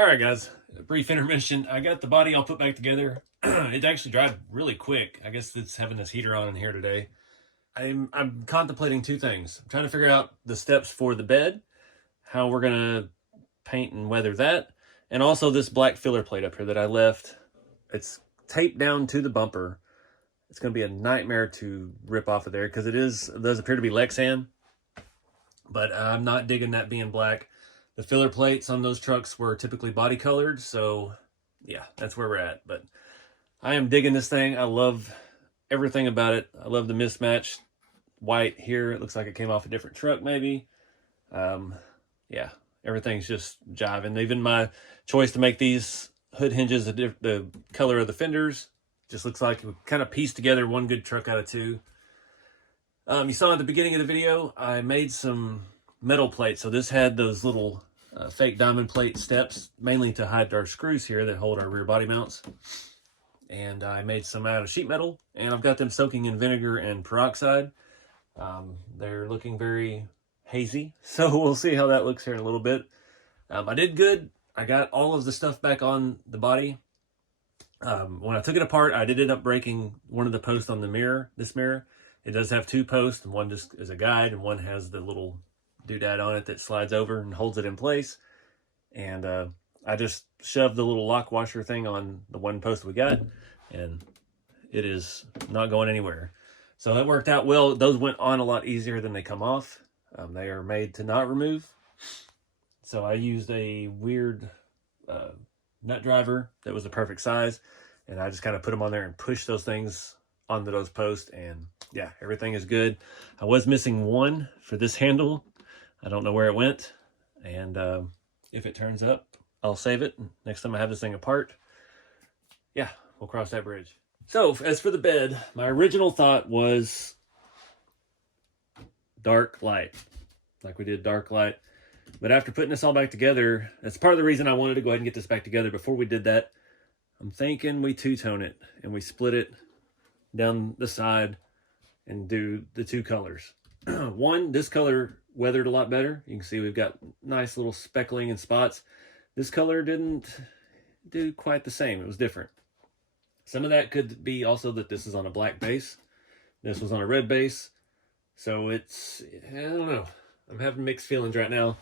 All right, guys, a brief intermission. I got the body all put back together. It actually dried really quick. I guess it's having this heater on in here today. I'm contemplating two things. I'm trying to figure out the steps for the bed, how we're gonna paint and weather that, and also this black filler plate up here that I left. It's taped down to the bumper. It's gonna be a nightmare to rip off of there because it does appear to be Lexan, but I'm not digging that being black. The filler plates on those trucks were typically body colored, so yeah, that's where we're at. But I am digging this thing. I love everything about it. I love the mismatch. White here, it looks like it came off a different truck maybe. Yeah, everything's just jiving. Even my choice to make these hood hinges the color of the fenders just looks like we kind of pieced together one good truck out of two. You saw at the beginning of the video, I made some metal plates. So this had those little fake diamond plate steps, mainly to hide our screws here that hold our rear body mounts. And I made some out of sheet metal, and I've got them soaking in vinegar and peroxide. They're looking very hazy, so we'll see how that looks here in a little bit. I did good. I got all of the stuff back on the body. When I took it apart, I did end up breaking one of the posts on the mirror, this mirror. It does have two posts, and one just is a guide, and one has the little doodad on it that slides over and holds it in place. And I just shoved the little lock washer thing on the one post we got, and it is not going anywhere. So that worked out well. Those went on a lot easier than they come off. They are made to not remove. So I used a weird nut driver that was the perfect size, and I just kind of put them on there and pushed those things onto those posts, and yeah, everything is good. I was missing one for this handle. I don't know where it went, and if it turns up, I'll save it next time I have this thing apart. Yeah, we'll cross that bridge. So as for the bed, my original thought was dark light, like we did dark light. But after putting this all back together, that's part of the reason I wanted to go ahead and get this back together. Before we did that, I'm thinking we two-tone it and we split it down the side and do the two colors. One, this color weathered a lot better. You can see we've got nice little speckling and spots. This color didn't do quite the same. It was different. Some of that could be also that this is on a black base. This was on a red base. So it's, I don't know. I'm having mixed feelings right now.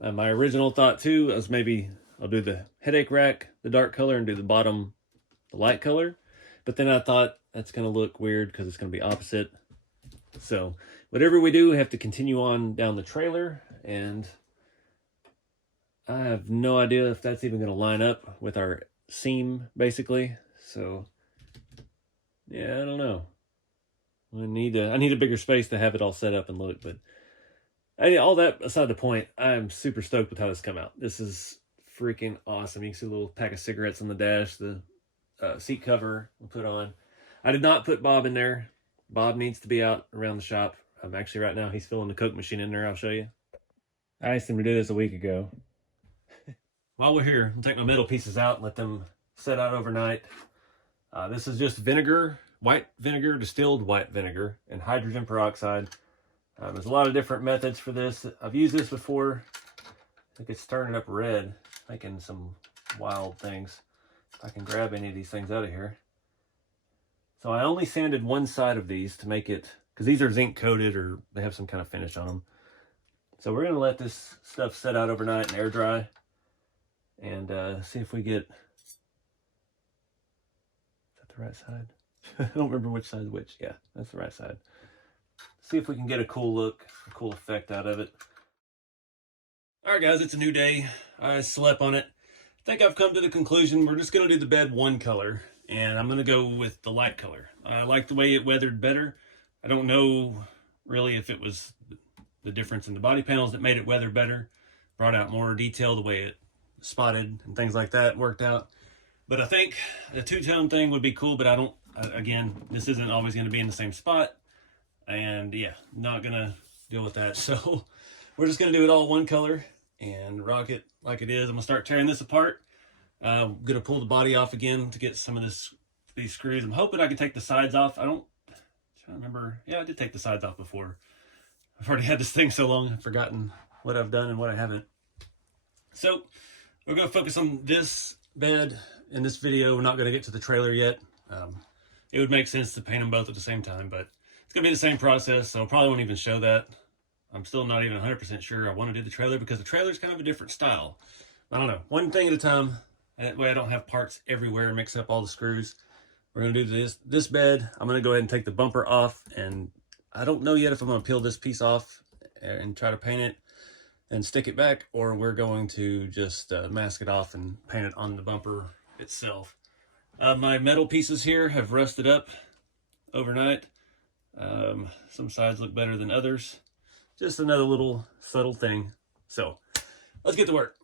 My original thought too was maybe I'll do the headache rack, the dark color, and do the bottom, the light color. But then I thought that's going to look weird because it's going to be opposite. So whatever we do, we have to continue on down the trailer, and I have no idea if that's even going to line up with our seam, basically. So yeah, I don't know. I need a bigger space to have it all set up and look, but all that aside the point, I'm super stoked with how this come out. This is freaking awesome. You can see a little pack of cigarettes on the dash, the seat cover we put on. I did not put Bob in there. Bob needs to be out around the shop. Actually right now he's filling the Coke machine in there. I'll show you. I asked him to do this a week ago. While we're here, I'll take my middle pieces out and let them set out overnight. This is just vinegar, white vinegar, distilled white vinegar, and hydrogen peroxide. There's a lot of different methods for this. I've used this before. I think it's turning up red, making some wild things. If I can grab any of these things out of here. So I only sanded one side of these to make it, because these are zinc coated or they have some kind of finish on them. So we're going to let this stuff set out overnight and air dry, and see if we get, is that the right side? I don't remember which side is which. Yeah, that's the right side. See if we can get a cool look, a cool effect out of it. All right, guys, it's a new day. I slept on it. I think I've come to the conclusion we're just going to do the bed one color, and I'm going to go with the light color. I like the way it weathered better. I don't know really if it was the difference in the body panels that made it weather better, brought out more detail, the way it spotted and things like that worked out. But I think the two-tone thing would be cool, but I don't, again, this isn't always going to be in the same spot. And yeah, not going to deal with that. So we're just going to do it all one color and rock it like it is. I'm going to start tearing this apart. I'm going to pull the body off again to get some of these screws. I'm hoping I can take the sides off. I'm trying to remember. Yeah, I did take the sides off before. I've already had this thing so long, I've forgotten what I've done and what I haven't. So We're going to focus on this bed in this video. We're not going to get to the trailer yet. It would make sense to paint them both at the same time, but it's going to be the same process, so I probably won't even show that. I'm still not even 100% sure I want to do the trailer because the trailer is kind of a different style. I don't know. One thing at a time. That way I don't have parts everywhere and mix up all the screws. We're going to do this bed. I'm going to go ahead and take the bumper off, and I don't know yet if I'm going to peel this piece off and try to paint it and stick it back, or we're going to just mask it off and paint it on the bumper itself. My metal pieces here have rusted up overnight. Some sides look better than others. Just another little subtle thing. So let's get to work.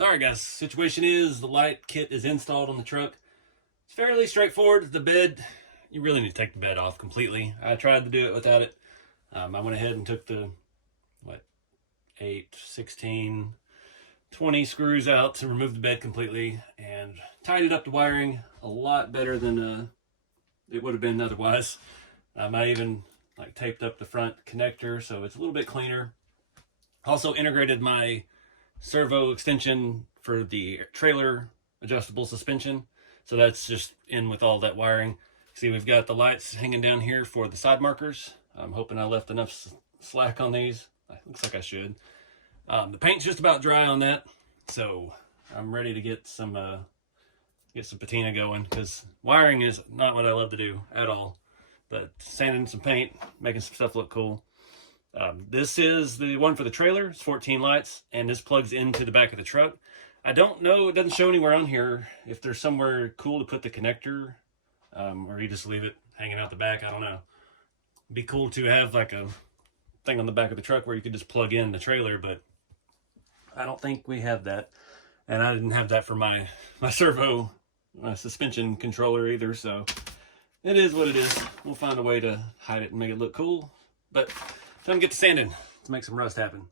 Alright guys, situation is the light kit is installed on the truck. It's fairly straightforward. The bed, you really need to take the bed off completely. I tried to do it without it. I went ahead and took the 8, 16, 20 screws out to remove the bed completely and tidied up the wiring a lot better than it would have been otherwise. I even taped up the front connector so it's a little bit cleaner. Also integrated my servo extension for the trailer adjustable suspension, so that's just in with all that wiring. See, we've got the lights hanging down here for the side markers. I'm hoping I left enough slack on these. Looks like I should. The paint's just about dry on that, so I'm ready to get some patina going, because wiring is not what I love to do at all, but sanding some paint, making some stuff look cool. This is the one for the trailer. It's 14 lights, and this plugs into the back of the truck. I don't know, it doesn't show anywhere on here if there's somewhere cool to put the connector, or you just leave it hanging out the back. I don't know. It'd be cool to have like a thing on the back of the truck where you could just plug in the trailer, but I don't think we have that. And I didn't have that for my servo suspension controller either, so it is what it is. We'll find a way to hide it and make it look cool. But time to get to sanding to make some rust happen.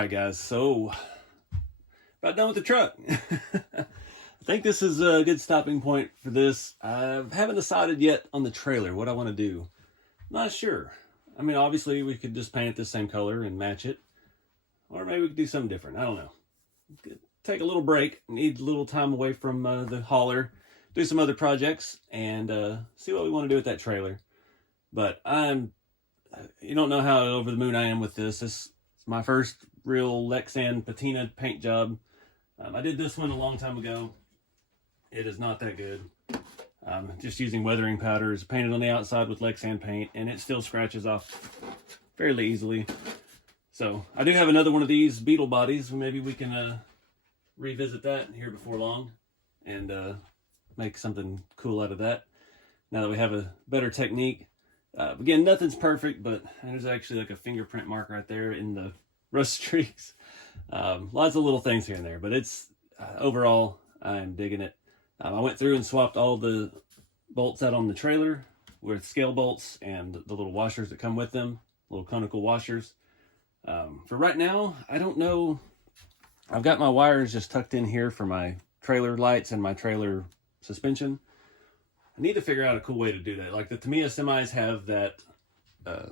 right, guys, so about done with the truck. I think this is a good stopping point for this. I haven't decided yet on the trailer what I want to do. Not sure. I mean, obviously we could just paint it the same color and match it, or maybe we could do something different. I don't know. Take a little break, need a little time away from the hauler, do some other projects, and see what we want to do with that trailer. But you don't know how over the moon I am with this. This is my first real Lexan Patina paint job. I did this one a long time ago. It is not that good. Just using weathering powders, painted on the outside with Lexan paint, and it still scratches off fairly easily. So I do have another one of these beetle bodies. Maybe we can revisit that here before long and make something cool out of that now that we have a better technique. Again, nothing's perfect, but there's actually like a fingerprint mark right there in the rust streaks. Lots of little things here and there, but it's overall, I'm digging it. I went through and swapped all the bolts out on the trailer with scale bolts and the little washers that come with them, little conical washers. For right now, I don't know. I've got my wires just tucked in here for my trailer lights and my trailer suspension. I need to figure out a cool way to do that. Like the Tamiya semis have that, I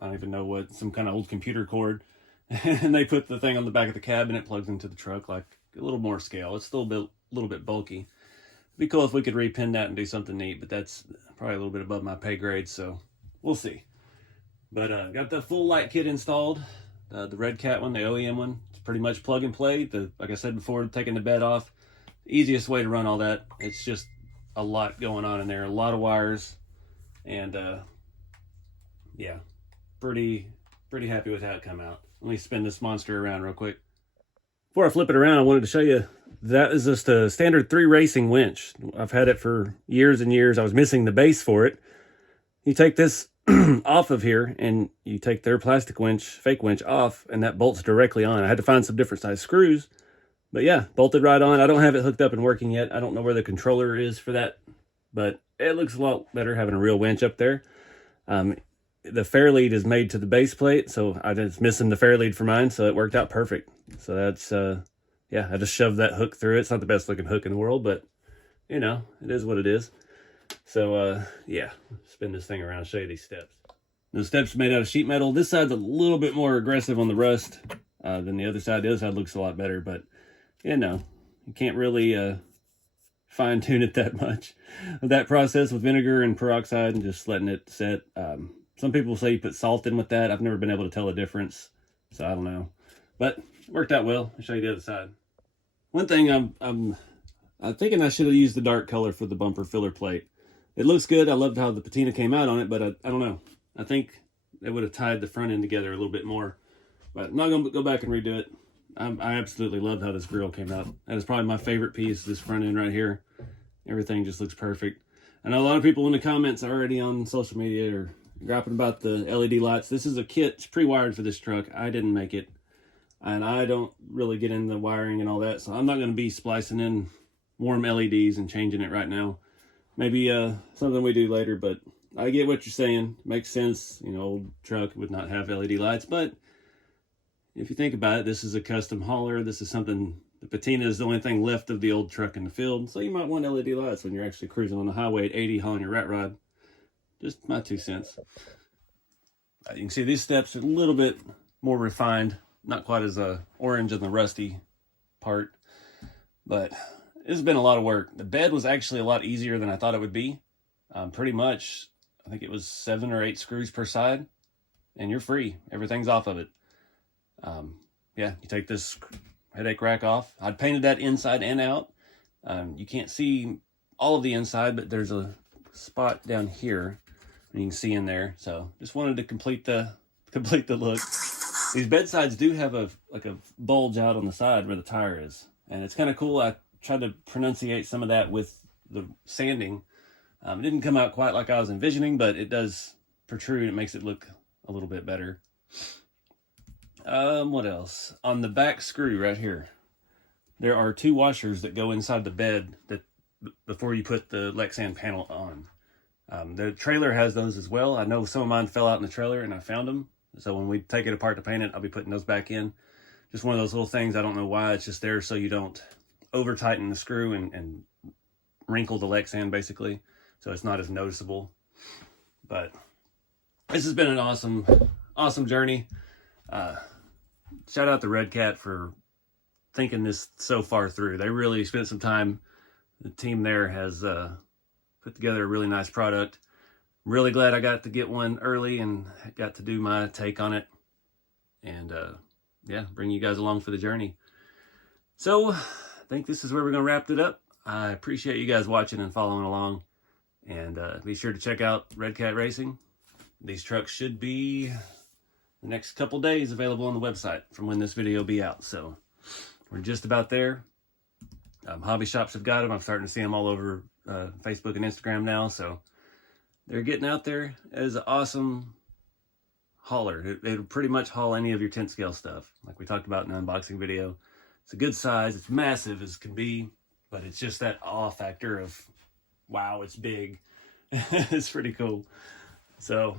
don't even know what, some kind of old computer cord. And they put the thing on the back of the cab and it plugs into the truck, like a little more scale. It's still a little bit bulky. It'd be cool if we could repin that and do something neat, but that's probably a little bit above my pay grade, so we'll see. But got the full light kit installed. The Redcat one, the OEM one. It's pretty much plug and play. Like I said before, taking the bed off. Easiest way to run all that. It's just a lot going on in there. A lot of wires. And yeah, pretty happy with how it come out. Let me spin this monster around real quick. Before I flip it around, I wanted to show you that is just a standard 3 racing winch. I've had it for years and years. I was missing the base for it. You take this off of here and you take their plastic winch, fake winch off, and that bolts directly on. I had to find some different size screws, but yeah, bolted right on. I don't have it hooked up and working yet. I don't know where the controller is for that, but it looks a lot better having a real winch up there. The fair lead is made to the base plate, so I was missing the fair lead for mine, so it worked out perfect. So that's, yeah, I just shoved that hook through it. It's not the best looking hook in the world, but, you know, it is what it is. So, yeah, spin this thing around and show you these steps. The steps are made out of sheet metal. This side's a little bit more aggressive on the rust than the other side. The other side looks a lot better, but, you know, you can't really fine-tune it that much. That process with vinegar and peroxide and just letting it set. Some people say you put salt in with that. I've never been able to tell the difference, so I don't know. But it worked out well. I'll show you the other side. One thing I'm thinking I should have used the dark color for the bumper filler plate. It looks good. I loved how the patina came out on it, but I don't know. I think it would have tied the front end together a little bit more. But I'm not going to go back and redo it. I absolutely loved how this grill came out. That is probably my favorite piece, this front end right here. Everything just looks perfect. I know a lot of people in the comments already on social media are griping about the LED lights. This is a kit. It's pre-wired for this truck. I didn't make it. And I don't really get into the wiring and all that, so I'm not going to be splicing in warm LEDs and changing it right now. Maybe something we do later, but I get what you're saying. Makes sense. You know, old truck would not have LED lights, but if you think about it, this is a custom hauler. This is something, the patina is the only thing left of the old truck in the field, so you might want LED lights when you're actually cruising on the highway at 80 hauling your rat rod. Just my 2 cents. You can see these steps are a little bit more refined. Not quite as orange in the rusty part, but it's been a lot of work. The bed was actually a lot easier than I thought it would be. Pretty much, I think it was 7 or 8 screws per side, and you're free. Everything's off of it. Yeah, you take this headache rack off. I'd painted that inside and out. You can't see all of the inside, but there's a spot down here, and you can see in there. So just wanted to complete the look. These bed sides do have a bulge out on the side where the tire is, and it's kind of cool. I tried to pronunciate some of that with the sanding. It didn't come out quite like I was envisioning, but it does protrude. It makes it look a little bit better. What else? On the back screw right here, there are 2 washers that go inside the bed that before you put the Lexan panel on. The trailer has those as well. I know some of mine fell out in the trailer and I found them. So when we take it apart to paint it, I'll be putting those back in. just one of those little things. I don't know why. It's just there so you don't over tighten the screw and wrinkle the Lexan basically, so it's not as noticeable. But this has been an awesome journey. Shout out to Redcat for thinking this so far through. They really spent some time. The team there has put together a really nice product. I'm really glad I got to get one early and got to do my take on it, and yeah, bring you guys along for the journey. So I think this is where we're going to wrap it up. I appreciate you guys watching and following along, and be sure to check out Redcat Racing. These trucks should be the next couple days available on the website from when this video will be out. So we're just about there. Hobby shops have got them. I'm starting to see them all over Facebook and Instagram now. So they're getting out there as an awesome hauler. It'll pretty much haul any of your tent scale stuff, like we talked about in the unboxing video. It's a good size. It's massive as can be, but it's just that awe factor of, wow, it's big. It's pretty cool. So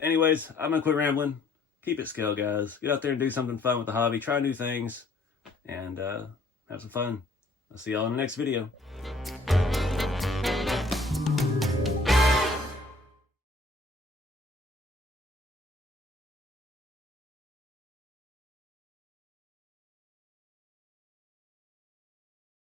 anyways, I'm going to quit rambling. Keep it scale, guys. Get out there and do something fun with the hobby. Try new things and have some fun. I'll see y'all in the next video.